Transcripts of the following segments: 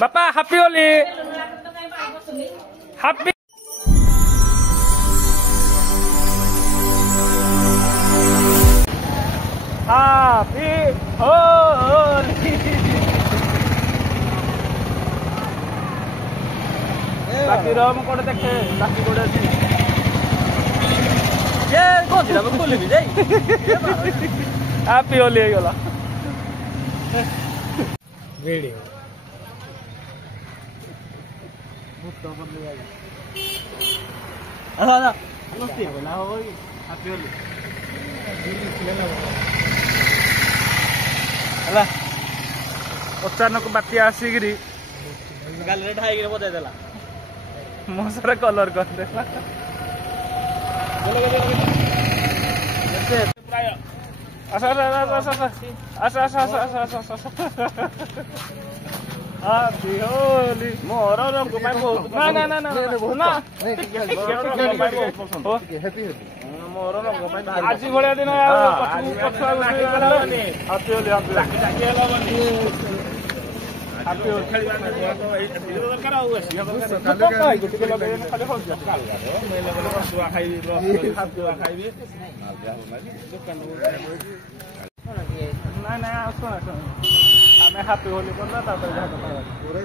बापा happy Holi happy happy Holi बाकी रम code देखे बाकी कोड अछि ये कोन दिला खोलि भी जाई हापी होली गला वीडियो भूत बदले आई आला नस्ती होला हो हापी होली हला अचानक बाती आसीगिरी गाली ढाई के बजाय देला मोसरे कलर कर देला आसा आसा आसा आसा आसा हापी होली मोर रंग पाई बहुत ना ना ना ना ना मोर रंग पाई आज भलिया दिन पछु पछुआ हापी होली हापी होली खेलिबा दरकार आ खाली खाली हो जा मैं लेवल रसुआ खाइबी हापी खाइबी दुकान ना ना सुन हमें हापी होली करना तापर जा पूरे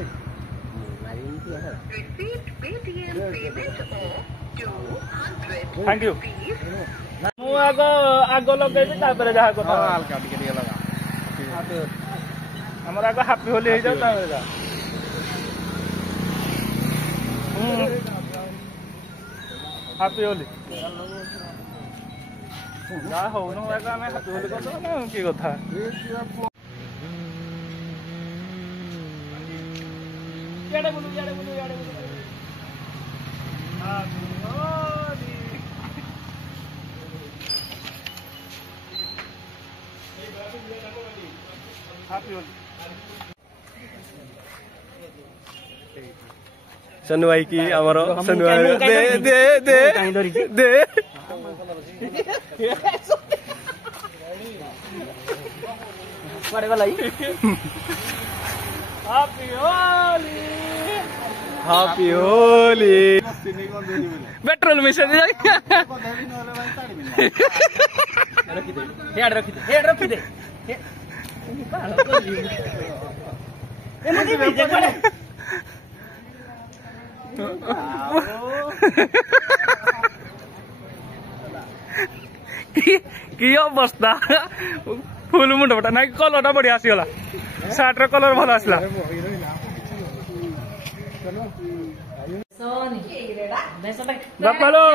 थैंक यू मु आगो लगे तापर जा कथा हल्का टिके लगा हमर आगो हापी होली हो जाऊ तापर जा हापी होली जा हो न आगो हमें हापी होली कर ना की कथा याडे बोलू हापी होली हापी होली सनु भाई की आमर सनु भाई दे दे दे दे पड़े वाला happy Holi happy Holi petrol mission head रखी दे की अवस्था फुल मुंड फटा ना कलर बढ़िया आसीगला सार्ट र कलर भल आसला बापा लो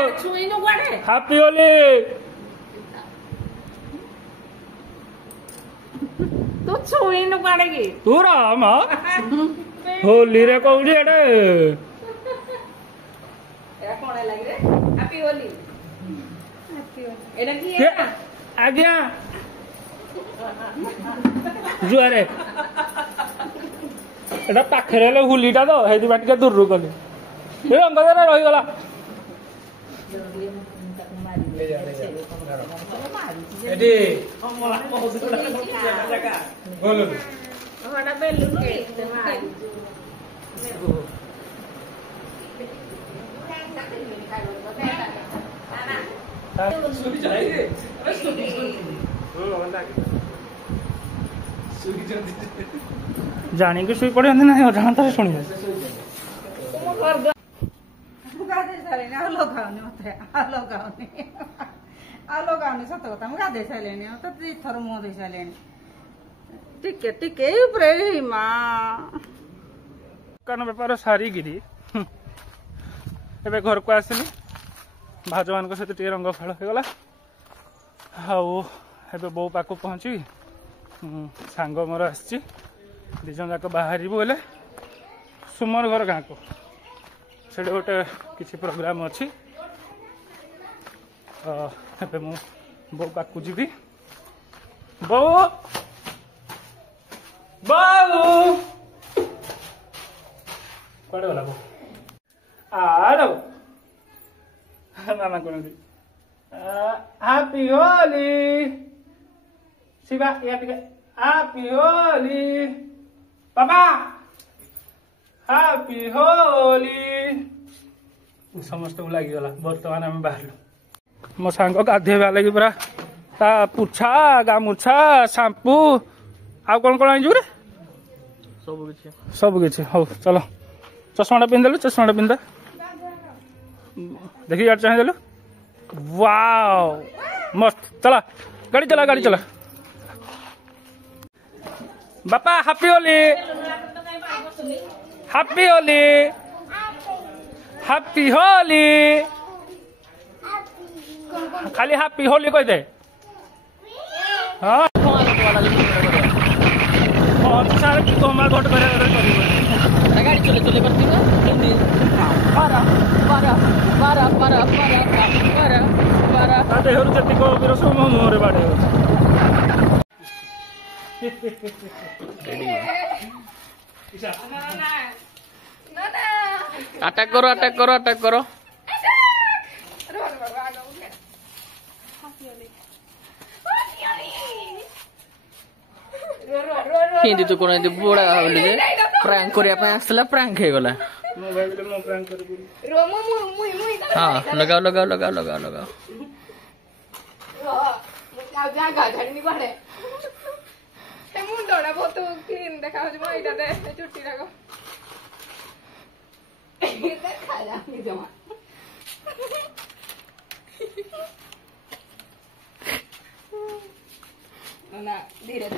हापी होली तू छुईनु काड़े की तू राम होली रे कहूँ एडे कौन लग रे हैप्पी होली एडा की आज्ञा जुआरे एटा पाखरे होलीटा तो हेदी बाटिका दूर कली रंग रही गला जानी कि शुई पड़े ना जाना तो शुणी सत कथा मुझे गाधे सारे थर मुह दे सारे टिके टिके दुकान बेपार सारिगिरी एबे घर को आसली भाज मान सहित टे रंग खेल हो गला आबे बो पाक पहुँची सांग मोर आसज जाक बाहर बोले सुमर घर गाँ को से गोटे किसी प्रोग्राम अच्छी एबे मु बो पाक जीवी बो बाबू कड़े गला बो आलो मामा कौन हैप्पी होली शिवा या हैप्पी होली पापा हापी होली समस्त को लगिगला बर्तमान आम बाहर मो सांग गाधेवा लगी पूरा ता पुछा गामुछा शाम्पू आउ कौन कौन आईजु रे सब किसी हौ चलो चश्माटा पिंधेलु चश्माटा पिंधा देखी यार चाहे देलु वाओ मस्त चला गाड़ी चला बापा happy Holi happy Holi happy Holi खाली हैप्पी होली कह दे हाँ सारे घोट कर गाड़ी चले चले करती है देहर जति को विरस मुहरे बाड़े अटैक करो हिंदी तो कौन बुढ़ा भाविल जे प्रांक करने आसला प्रांक हो गला हाँ लगाओ मुंडा बहुत क्लीन देखा चुट्टी लगा धीरे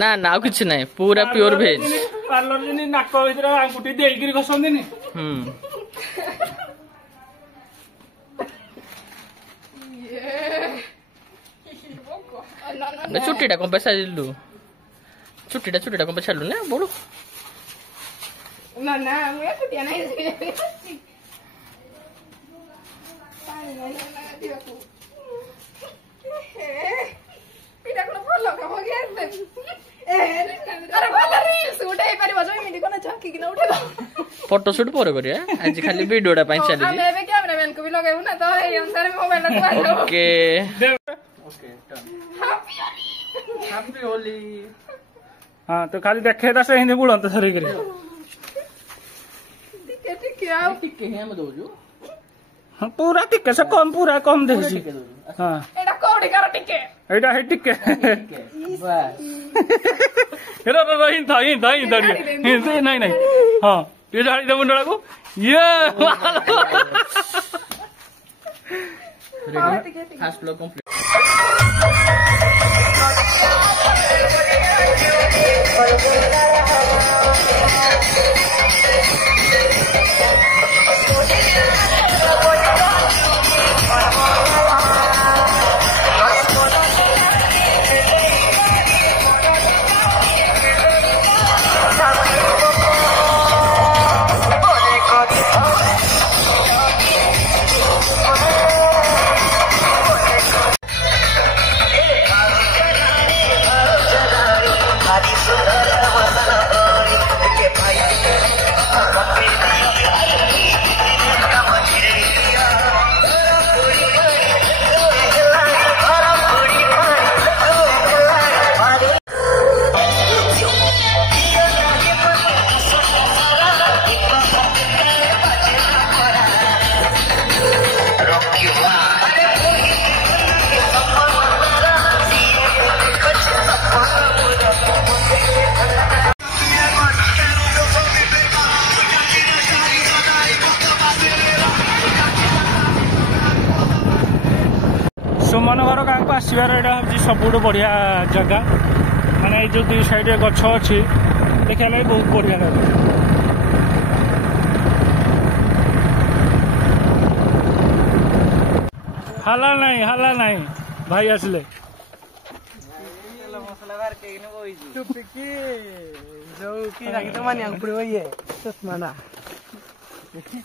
ना ना किसी ना पूरा प्योर भेज पार्लर जी नाक भर आंगुठी देकर घसंदी छुट्टीटा कौन पैसा लु छुट्टीटा कौन पैसा लु ना बोलो ना मैं कुटिया नहीं फोटो शूट पर करिया आज खाली वीडियोटा पई चली जी एबे कैमरामैन को भी लगाइबू ना तो ए अनुसार मोबाइल लगा ओके हैप्पी होली हां तो खाली देखे त से हिंदी बुलंत सरी करी ठीक है आओ टिके है हम दोजो पूरा टिके से कम पूरा कम देसी हां एडा कोडी कर टिके एडा है टिके बस हेलो हिंद नहीं हां ये झाड़ी दे मुंडा को ये फास्ट ब्लॉग कंप्लीट सुमन घर गाँव को आसबार यहाँ हूँ सब बढ़िया जगह माने जो दुई साइड गछ अच्छी देखा लगे बहुत बढ़िया लगे हाला नहीं भाई आसले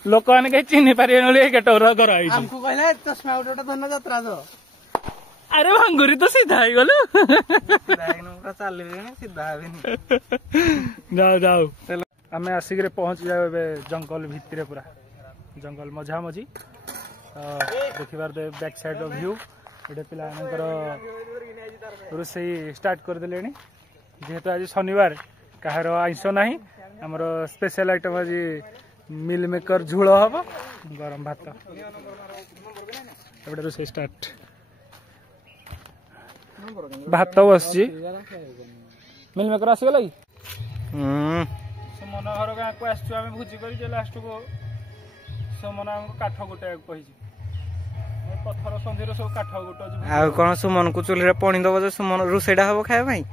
लोक मैंने कहीं चिन्ह पारे चश्मा गोटे धन जात्रा अरे भांगुरी तो सीधा ही गलु जाओ आम आसिक पहुंच जाओ जंगल भितर पूरा जंगल मझामझी देखिबार बैक साइड व्यू ये पिला रोषे स्टार्ट करदे जेहेतु आज शनिवार कहार आइंष ना आमर स्पेशल आइटम आज मिल मेकर झोल हम गरम भात रोषे स्टार्ट भात बस मिल मेकर आसगला कि सुमन घर गाँव को आम भोजी कर लास्ट को सुमन काठ गोटे कही पथर सन्धि सब काठ गोटे ଆଉ କଣ ସୁମନ କୁ ଚୁଲିରେ ପାଣି ଦବ ଯେ ସୁମନ ରୋଷେଇଟା ହବ ଖାଇବା ପାଇଁ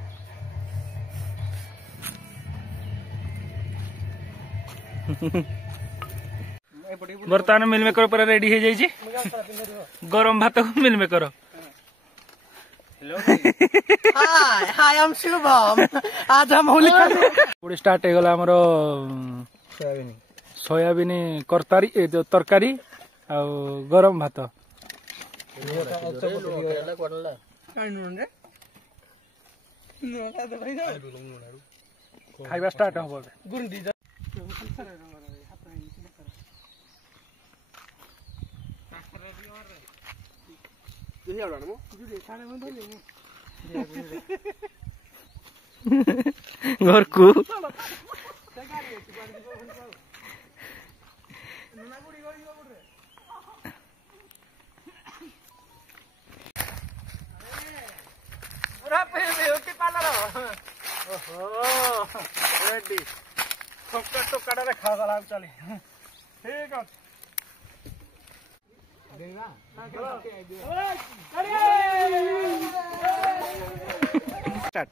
बर्तमान मिल मेकर पूरा रेडी हो जाइए गरम भात meal maker hi I am Shubham आज हम होली पूरी स्टार्ट हो गला हमर सोयाबीन करतारी तरकारी आ गरम भात खाइबा स्टार्ट हो घर को रेडी टोका खा गला चली ठीक है स्टार्ट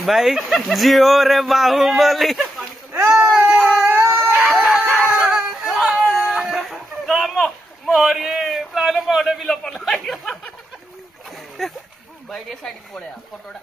भाई जियो रे बाहुबली मोहरी प्लान मोड़े भी लपन बैठे साइड पड़े फोटोड़ा